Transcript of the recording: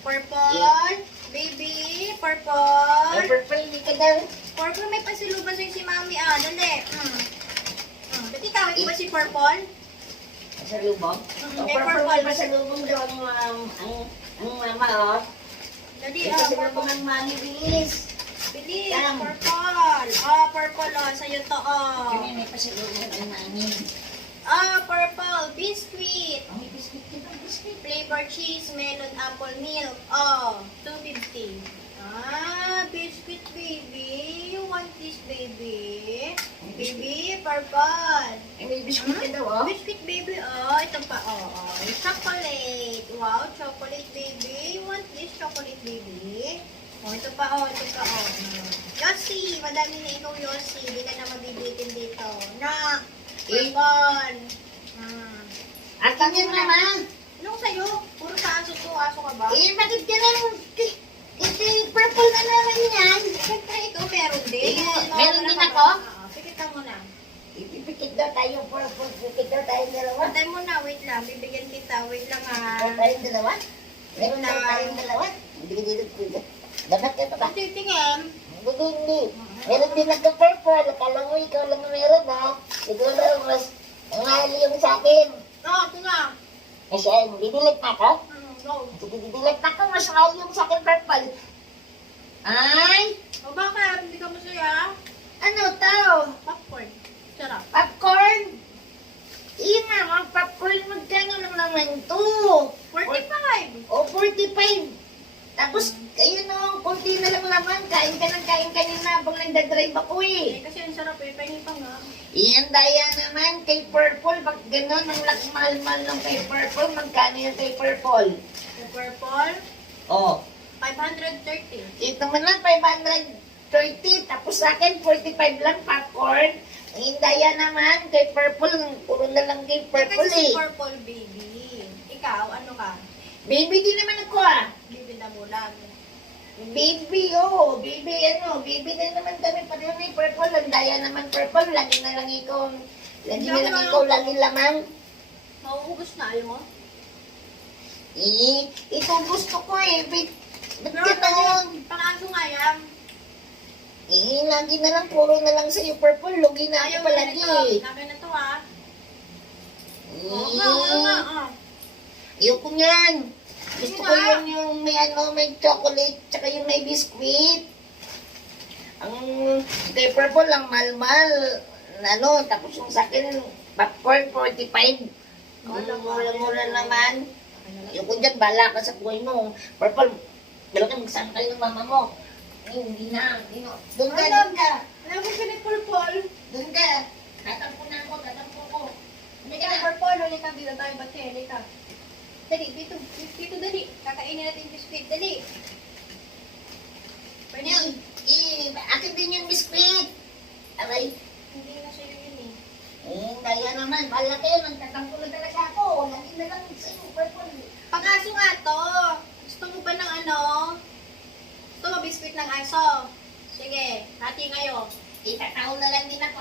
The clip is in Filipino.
Purple. Baby, purple. Ay, purple, hindi ka daw. Purple, may pasiluban sa'yo si Mami. Dali. Ba't ikaw, hindi ba si Purple? Sa lubong? May Purple purple. pa sa lubong daw ang mama, oh. Dali, Ito sa lubong purple. ang mami, bilis. Bilis, Yan. purple. Purple, sa'yo to, Kami may pasalubong ang mami. Purple, biscuit. May biscuit ka ba, biscuit? Flavor cheese, melon, apple milk. 250. Biscuit, baby. You want this, baby? Baby, purple. Ay, may biscuit ka daw, oh. Biscuit, baby. Ito pa, chocolate. Wow, chocolate, baby. You want this chocolate, baby? Ito pa, ito pa, Yossi, madami na ikaw, Yossi. Hindi ka na mabibitin dito. Na, purple. Akin yan, mama. Anong sa'yo? Puro sa aso to. Aso ka ba? Bakit ka lang? Purple na naman yan. Siyempre, ikaw meron din. Meron din ako? Pikitan mo na. Ipipikit daw tayo, purple. Pikit daw tayong dalawa. Patay mo na. Wait lang. Bibigyan kita. Wait lang Meron tayong dalawa? Meron daw tayong dalawa? Hindi ka dito. Dapat ka pa ba? Titingin. Hindi. Meron din nagka-purple. Akala mo ikaw lang meron, ha? Siguro mas mahal yung sa akin. Ito na. Kasi bibilit na ako. Go. Sige, bibilit na ako. Mas mahal yung sa akin purple. Ay! Bakit? Hindi ka masaya? Ano to? Popcorn. Sarap. Popcorn? Iyan nga, mga popcorn. Magkano lang naman to? 45. O, 45. Tapos, ayun o, kunti na lang naman. Kain ka ng kain kanina habang nagdadrive ako eh. Kasi ang sarap eh. Pahingi pa nga. Iyan daya naman kay Purple. Pag gano'n, ang laki mahal-mahal ng kay Purple, magkano yung kay Purple? The purple, Oh, 530. ito mo lang, 530. Tapos sa akin, 45 lang popcorn. Iyan daya naman kay Purple. Puro na lang kay Purple Kasi si eh. purple, baby. Ikaw, ano ka? Baby din naman ako ah. Baby na bulag. Baby, baby baby din naman kami pa rin may Purple. Ang daya naman Purple, lagi na lang ikaw, lagi lamang. Mauubos na, alam mo? Ito gusto ko eh, ba't Pero ka naman? pang-aso nga yan. Lagi na lang, puro na lang sa'yo Purple, lugi na ako Ayaw palagi na eh. ito. Akin na to ah. Oo nga. Ayoko niyan. Gusto ko yung may may chocolate, tsaka yung may biscuit. Ang kay Purple lang mahal-mahal. Tapos yung sa akin, popcorn 45. Mura-mura naman. Ayoko dyan, bala ka sa buhay mo. Purple, dalawa ka magsama kayo ng mama mo. Hindi na. Doon ka, doon ka. Alam mo siya ni purple. Doon ka. Tatampo na ako, tatampo ko. Hindi ka na purple. Huli ka dito tayo. Ba't kaya? Huli ka. Dali, dito. Dito, dali. Kakainin natin yung biscuit. Dali. Pwede Yung, akin din yung biscuit. Aray. Hindi na sa'yo yun eh. Kaya naman, bala kayo, nagtatampo na talaga ako. Lagi na lang sa'yo, Purple. Pang-aso nga to. Gusto mo ba ng ano? Gusto mo biscuit ng aso? Sige, hati kayo. Itatao na lang din ako.